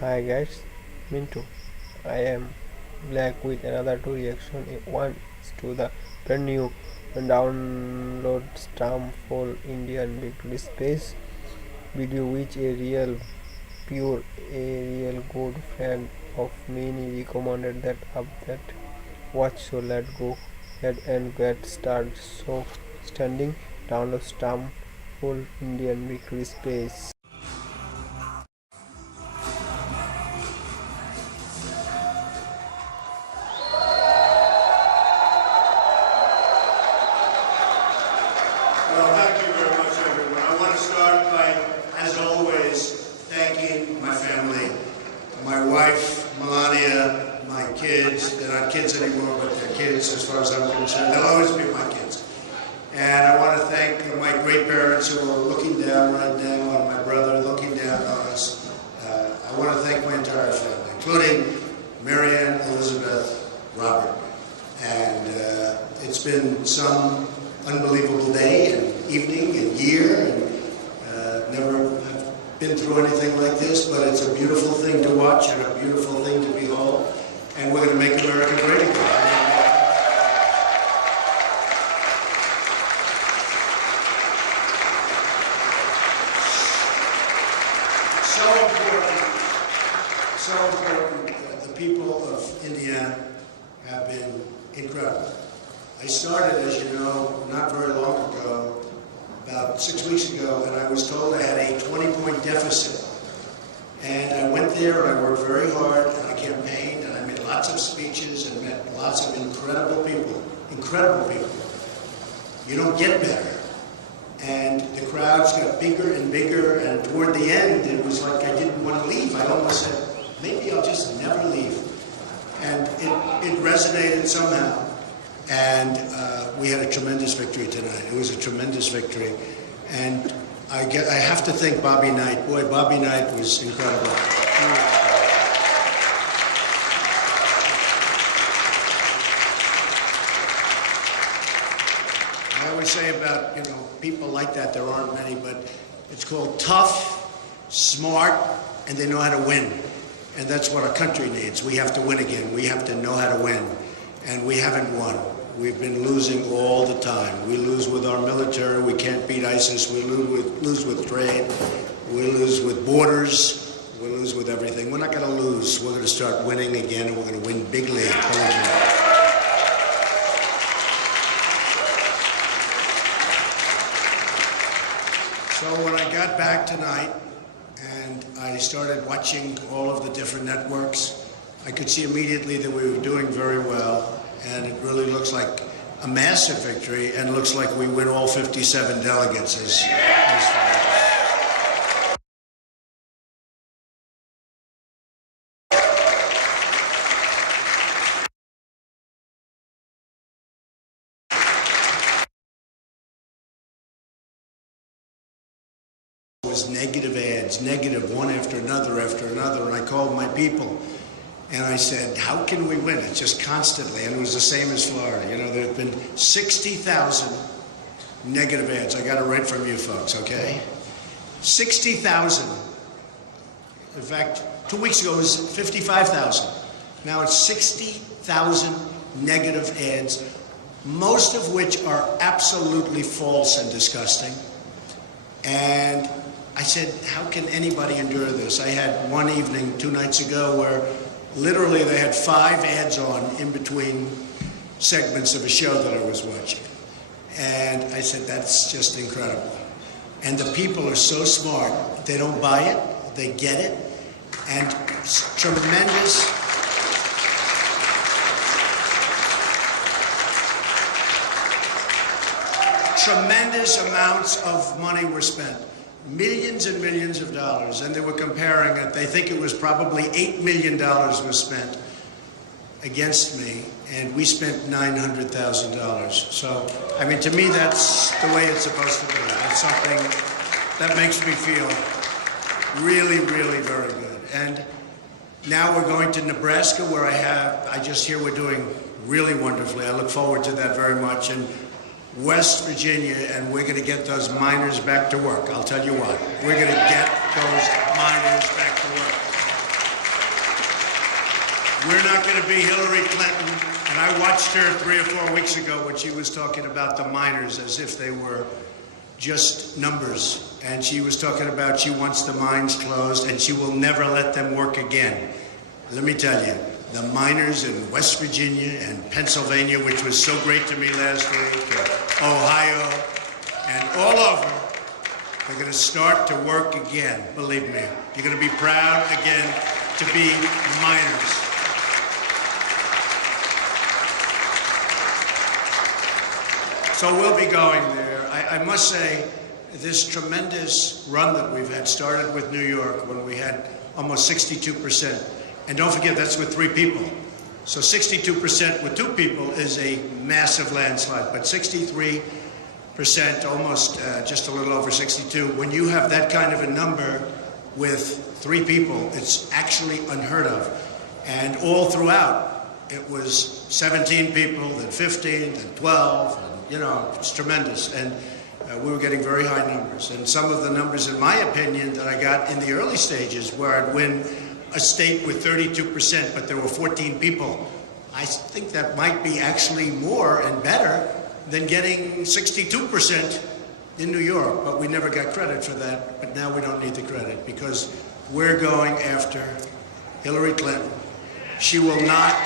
Hi guys, Mintu. I am back with another two reaction. One is to the brand new download stamp for Indian Victory Space video, which a real good friend of mine recommended that update watch. So let's go ahead and get started. So standing download stamp for Indian Victory Space. Well, thank you very much, everyone. I want to start by, as always, thanking my family, my wife, Melania, my kids. They're not kids anymore, but they're kids as far as I'm concerned. They'll always be my kids. And I want to thank my great parents who are looking down right now, and my brother looking down on us. I want to thank my entire family, including Marianne, Elizabeth, Robert. And it's been some unbelievable day and evening and year, and never have been through anything like this, but it's a beautiful thing to watch and a beautiful thing to behold, and we're going to make America great again. So important. The people of Indiana have been incredible. I started, as you know, not very long ago, about 6 weeks ago, and I was told I had a 20-point deficit. And I went there and I worked very hard and I campaigned and I made lots of speeches and met lots of incredible people. Incredible people. You don't get better. And the crowds got bigger and bigger, and toward the end it was like I didn't want to leave. I almost said, maybe I'll just never leave. And it resonated somehow. And we had a tremendous victory tonight. It was a tremendous victory. And I have to thank Bobby Knight. Boy, Bobby Knight was incredible. I always say about, people like that, there aren't many, but it's called tough, smart, and they know how to win. And that's what our country needs. We have to win again. We have to know how to win. And we haven't won. We've been losing all the time. We lose with our military. We can't beat ISIS. We lose with trade. We lose with borders. We lose with everything. We're not going to lose. We're going to start winning again, and we're going to win bigly. So when I got back tonight and I started watching all of the different networks, I could see immediately that we were doing very well. And it really looks like a massive victory, and looks like we win all 57 delegates as was negative ads, negative one after another, and I called my people. And I said, how can we win? It's just constantly. And it was the same as Florida. There have been 60,000 negative ads. I got it right from you folks, okay? 60,000. In fact, 2 weeks ago it was 55,000. Now it's 60,000 negative ads, most of which are absolutely false and disgusting. And I said, how can anybody endure this? I had one evening 2 nights ago where literally they had 5 ads on in between segments of a show that I was watching. And I said, that's just incredible. And the people are so smart. They don't buy it, they get it. And tremendous amounts of money were spent. Millions and millions of dollars, and they were comparing it. They think it was probably $8 million was spent against me, and we spent $900,000. So, I mean, to me, that's the way it's supposed to be. That's something that makes me feel really, really very good. And now we're going to Nebraska, where I just hear we're doing really wonderfully. I look forward to that very much. And West Virginia, and we're going to get those miners back to work. I'll tell you what, we're going to get those miners back to work. We're not going to be Hillary Clinton. And I watched her 3 or 4 weeks ago when she was talking about the miners as if they were just numbers. And she was talking about she wants the mines closed and she will never let them work again. Let me tell you, the miners in West Virginia and Pennsylvania, which was so great to me last week, Ohio, and all over, they're going to start to work again, believe me. You're going to be proud again to be miners. So we'll be going there. I must say, this tremendous run that we've had started with New York when we had almost 62%. And don't forget, that's with 3 people. So 62% with 2 people is a massive landslide, but 63%, almost just a little over 62. When you have that kind of a number with 3 people, it's actually unheard of. And all throughout, it was 17 people, then 15, then 12, and, you know, it's tremendous. And we were getting very high numbers. And some of the numbers, in my opinion, that I got in the early stages where I'd win a state with 32%, but there were 14 people. I think that might be actually more and better than getting 62% in New York, but we never got credit for that. But now we don't need the credit because we're going after Hillary Clinton. She will not.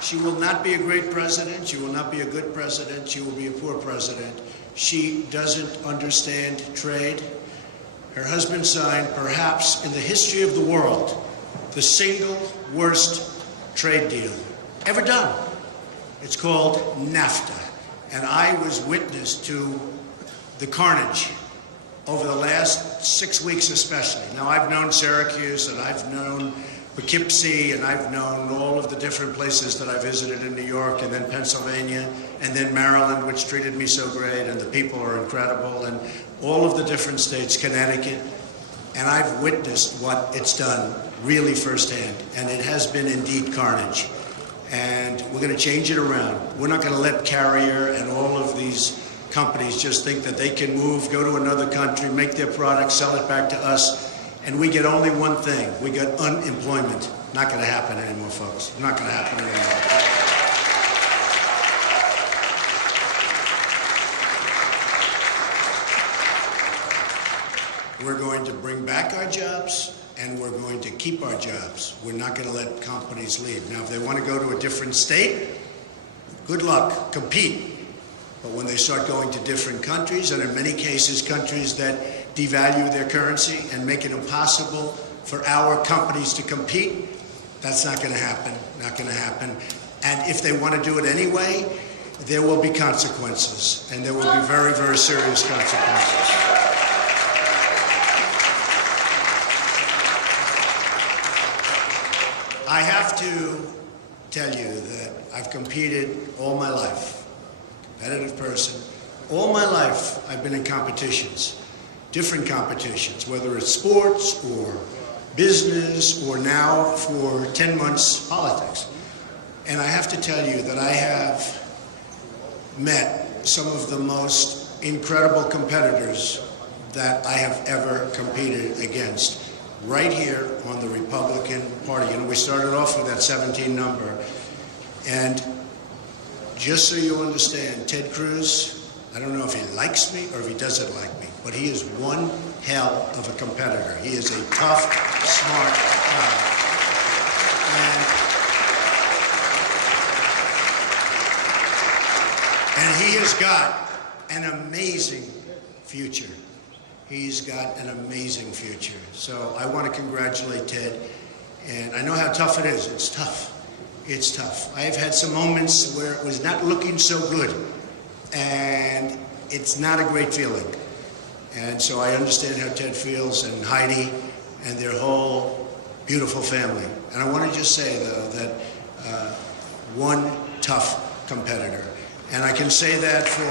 She will not be a great president. She will not be a good president. She will be a poor president. She doesn't understand trade. Her husband signed, perhaps in the history of the world, the single worst trade deal ever done. It's called NAFTA. And I was witness to the carnage over the last 6 weeks especially. Now, I've known Syracuse and I've known Poughkeepsie, and I've known all of the different places that I visited in New York and then Pennsylvania and then Maryland, which treated me so great, and the people are incredible, and all of the different states, Connecticut, and I've witnessed what it's done really firsthand, and it has been indeed carnage. And we're going to change it around. We're not going to let Carrier and all of these companies just think that they can move, go to another country, make their product, sell it back to us, and we get only one thing. We get unemployment. Not going to happen anymore, folks. Not going to happen anymore. We're going to bring back our jobs, and we're going to keep our jobs. We're not going to let companies leave. Now, if they want to go to a different state, good luck, compete. But when they start going to different countries, and in many cases countries that devalue their currency and make it impossible for our companies to compete, that's not going to happen, not going to happen. And if they want to do it anyway, there will be consequences, and there will be very, very serious consequences. I have to tell you that I've competed all my life, competitive person. All my life I've been in competitions, different competitions, whether it's sports or business or now for 10 months politics. And I have to tell you that I have met some of the most incredible competitors that I have ever competed against right here on the Republican Party. You know, we started off with that 17 number. And just so you understand, Ted Cruz, I don't know if he likes me or if he doesn't like me, but he is one hell of a competitor. He is a tough, smart guy. And he has got an amazing future. He's got an amazing future. So I want to congratulate Ted. And I know how tough it is. It's tough. It's tough. I've had some moments where it was not looking so good. And it's not a great feeling. And so I understand how Ted feels, and Heidi and their whole beautiful family. And I want to just say, though, that one tough competitor. And I can say that for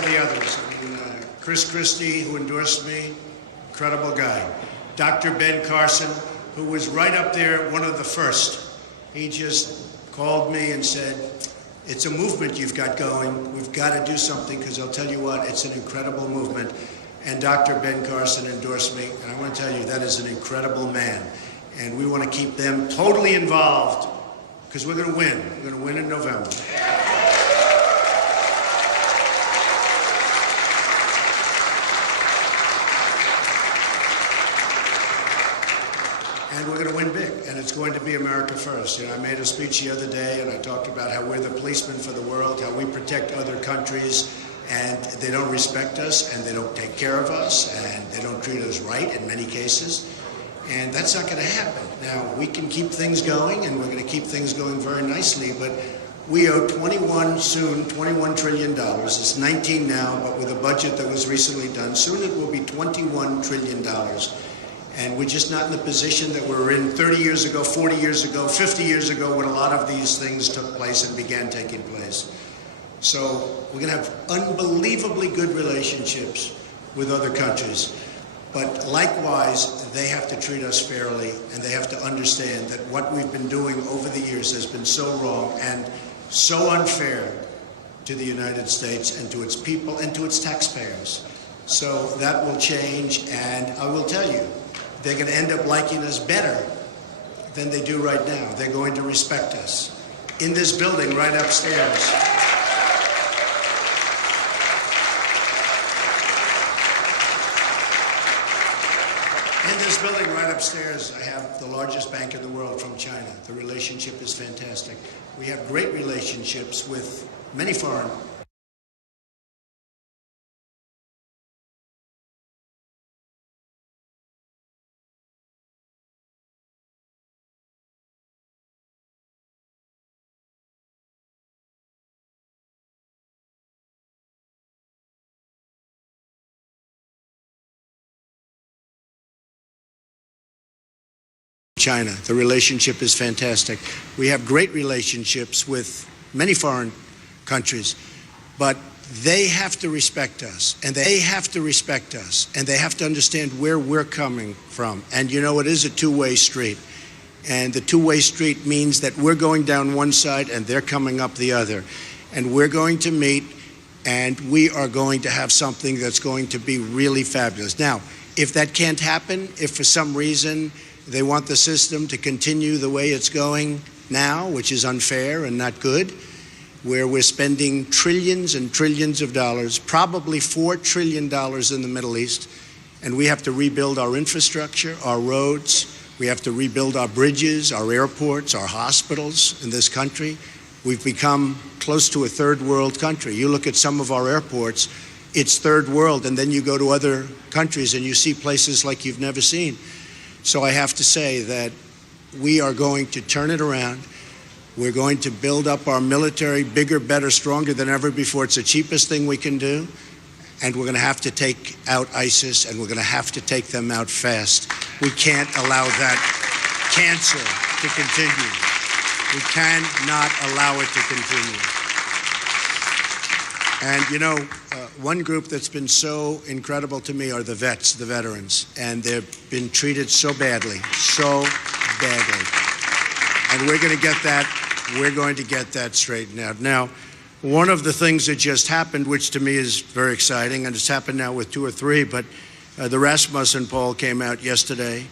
the others. I mean, Chris Christie, who endorsed me, incredible guy. Dr. Ben Carson, who was right up there, one of the first. He just called me and said, It's a movement you've got going. We've got to do something because I'll tell you what, it's an incredible movement. And Dr. Ben Carson endorsed me, and I want to tell you that is an incredible man. And we want to keep them totally involved because we're going to win. We're going to win in November. And we're going to win big, and it's going to be America first. You know, I made a speech the other day, and I talked about how we're the policemen for the world, how we protect other countries, and they don't respect us, and they don't take care of us, and they don't treat us right in many cases. And that's not going to happen. Now, we can keep things going, and we're going to keep things going very nicely, but we owe $21 trillion. It's 19 now, but with a budget that was recently done, soon it will be $21 trillion. And we're just not in the position that we were in 30 years ago, 40 years ago, 50 years ago, when a lot of these things took place and began taking place. So we're going to have unbelievably good relationships with other countries. But likewise, they have to treat us fairly, and they have to understand that what we've been doing over the years has been so wrong and so unfair to the United States and to its people and to its taxpayers. So that will change, and I will tell you, they're going to end up liking us better than they do right now. They're going to respect us. In this building right upstairs, I have the largest bank in the world from China. The relationship is fantastic. We have great relationships with many foreign China. The relationship is fantastic. We have great relationships with many foreign countries, but they have to respect us, and they have to respect us, and they have to understand where we're coming from. And you know, it is a two-way street. And the two-way street means that we're going down one side and they're coming up the other. And we're going to meet, and we are going to have something that's going to be really fabulous. Now, if that can't happen, if for some reason they want the system to continue the way it's going now, which is unfair and not good, where we're spending trillions and trillions of dollars, probably $4 trillion in the Middle East, and we have to rebuild our infrastructure, our roads, we have to rebuild our bridges, our airports, our hospitals in this country. We've become close to a third world country. You look at some of our airports, it's third world, and then you go to other countries and you see places like you've never seen. So I have to say that we are going to turn it around. We're going to build up our military bigger, better, stronger than ever before. It's the cheapest thing we can do. And we're going to have to take out ISIS, and we're going to have to take them out fast. We can't allow that cancer to continue. We cannot allow it to continue. And, you know, one group that's been so incredible to me are the vets, the veterans. And they've been treated so badly, so badly. And we're going to get that straightened out. Now, one of the things that just happened, which to me is very exciting, and it's happened now with 2 or 3, but the Rasmussen poll came out yesterday.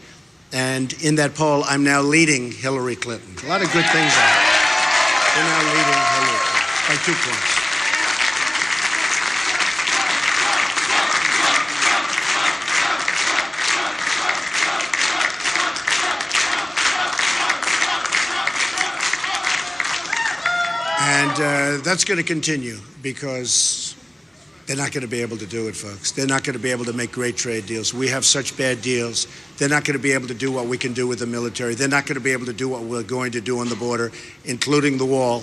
And in that poll, I'm now leading Hillary Clinton. A lot of good things are happening. They're now leading Hillary Clinton by 2 points. And that's going to continue because they're not going to be able to do it, folks. They're not going to be able to make great trade deals. We have such bad deals. They're not going to be able to do what we can do with the military. They're not going to be able to do what we're going to do on the border, including the wall.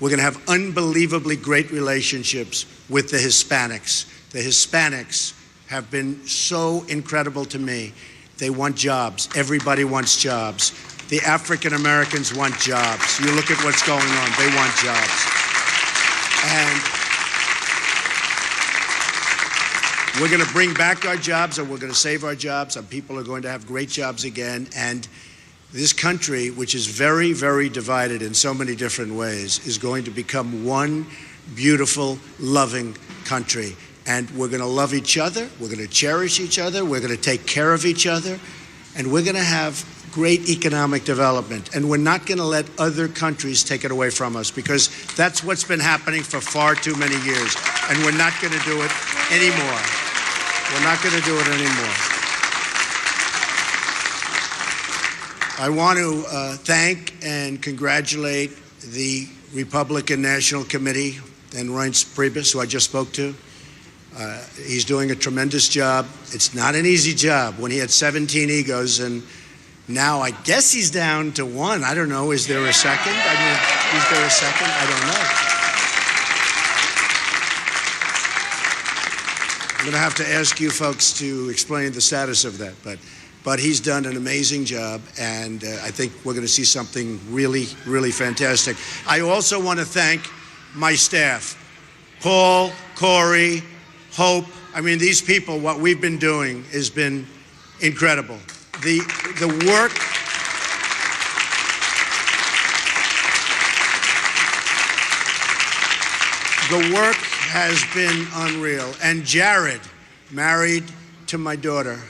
We're going to have unbelievably great relationships with the Hispanics. The Hispanics have been so incredible to me. They want jobs. Everybody wants jobs. The African Americans want jobs. You look at what's going on. They want jobs. And we're going to bring back our jobs, and we're going to save our jobs, and people are going to have great jobs again. And this country, which is very, very divided in so many different ways, is going to become one beautiful, loving country. And we're going to love each other, we're going to cherish each other, we're going to take care of each other, and we're going to have great economic development. And we're not going to let other countries take it away from us, because that's what's been happening for far too many years. And we're not going to do it anymore. We're not going to do it anymore. I want to thank and congratulate the Republican National Committee and Reince Priebus, who I just spoke to. He's doing a tremendous job. It's not an easy job when he had 17 egos, and now I guess he's down to one. I don't know. Is there a second? I mean, is there a second? I don't know. I'm going to have to ask you folks to explain the status of that, but he's done an amazing job, and I think we're going to see something really, really fantastic. I also want to thank my staff, Paul, Corey, Hope. I mean, these people, what we've been doing has been incredible. The work, has been unreal. And Jared, married to my daughter,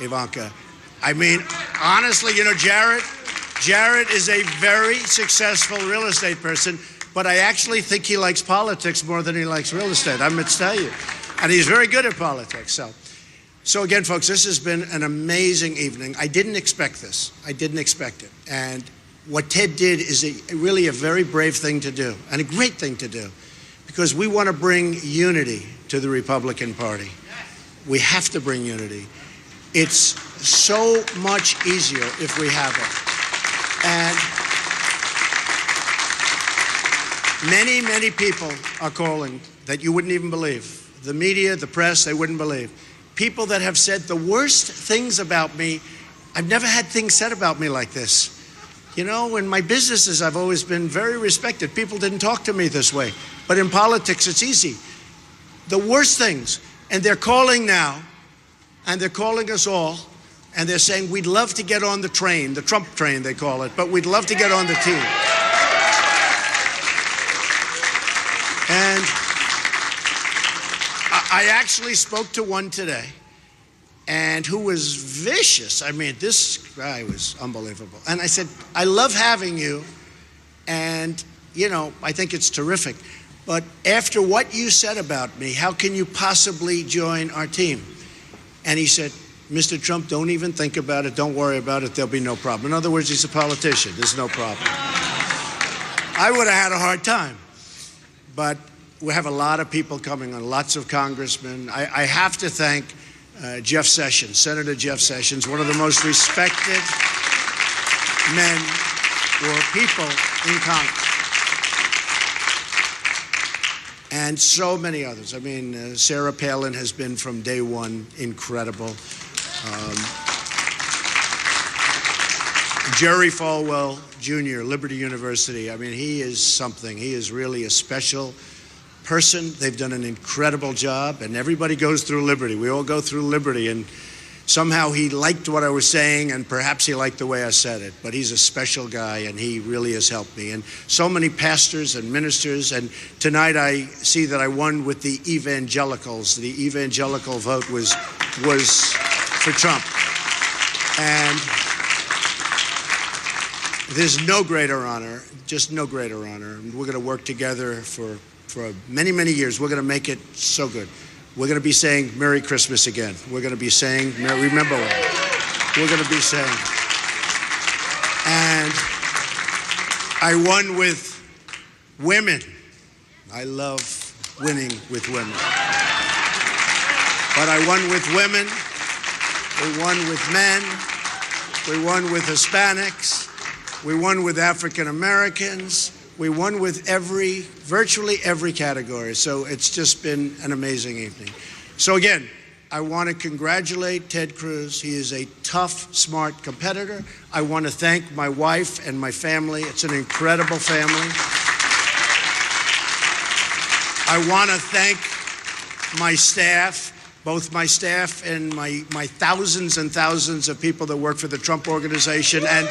Ivanka. I mean, honestly, you know, Jared is a very successful real estate person, but I actually think he likes politics more than he likes real estate. I'm going to tell you. And he's very good at politics. So again, folks, this has been an amazing evening. I didn't expect this. I didn't expect it. And what Ted did is really a very brave thing to do, and a great thing to do, because we want to bring unity to the Republican Party. We have to bring unity. It's so much easier if we have it. And many, many people are calling that you wouldn't even believe. The media, the press, they wouldn't believe. People that have said the worst things about me. I've never had things said about me like this. You know, in my businesses, I've always been very respected. People didn't talk to me this way. But in politics, it's easy. The worst things. And they're calling now, and they're calling us all, and they're saying, we'd love to get on the train, the Trump train, they call it, but we'd love to get on the team. And I actually spoke to one today, and who was vicious. I mean, this guy was unbelievable. And I said, I love having you, and, you know, I think it's terrific. But after what you said about me, how can you possibly join our team? And he said, Mr. Trump, don't even think about it. Don't worry about it. There'll be no problem. In other words, he's a politician. There's no problem. I would have had a hard time. But we have a lot of people coming on, lots of congressmen. I have to thank Jeff Sessions, Senator Jeff Sessions, one of the most respected men or people in Congress. And so many others. I mean, Sarah Palin has been from day one incredible. Jerry Falwell Jr., Liberty University. I mean, he is something. He is really a special person. They've done an incredible job, and everybody goes through Liberty. We all go through Liberty, and somehow he liked what I was saying, and perhaps he liked the way I said it, but he's a special guy, and he really has helped me. And so many pastors and ministers, and tonight I see that I won with the evangelicals. The evangelical vote was for Trump. And there's no greater honor, just no greater honor. And we're going to work together for many, many years. We're going to make it so good. We're going to be saying Merry Christmas again. We're going to be saying, remember what? We're going to be saying. And I won with women. I love winning with women. But I won with women. We won with men. We won with Hispanics. We won with African Americans. We won with virtually every category. So it's just been an amazing evening. So again, I want to congratulate Ted Cruz. He is a tough, smart competitor. I want to thank my wife and my family. It's an incredible family. I want to thank my staff, both my staff and my thousands and thousands of people that work for the Trump Organization. And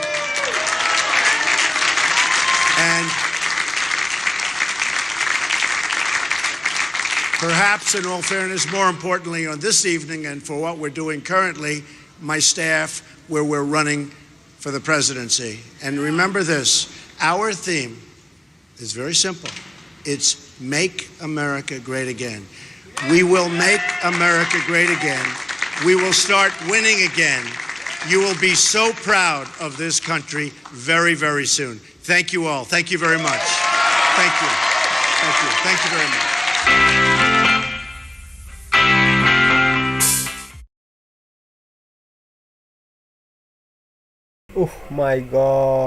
And perhaps, in all fairness, more importantly on this evening and for what we're doing currently, my staff, where we're running for the presidency. And remember this, our theme is very simple. It's Make America Great Again. We will make America great again. We will start winning again. You will be so proud of this country very, very soon. Thank you all. Thank you very much. Thank you. Thank you. Thank you very much. Oh my God.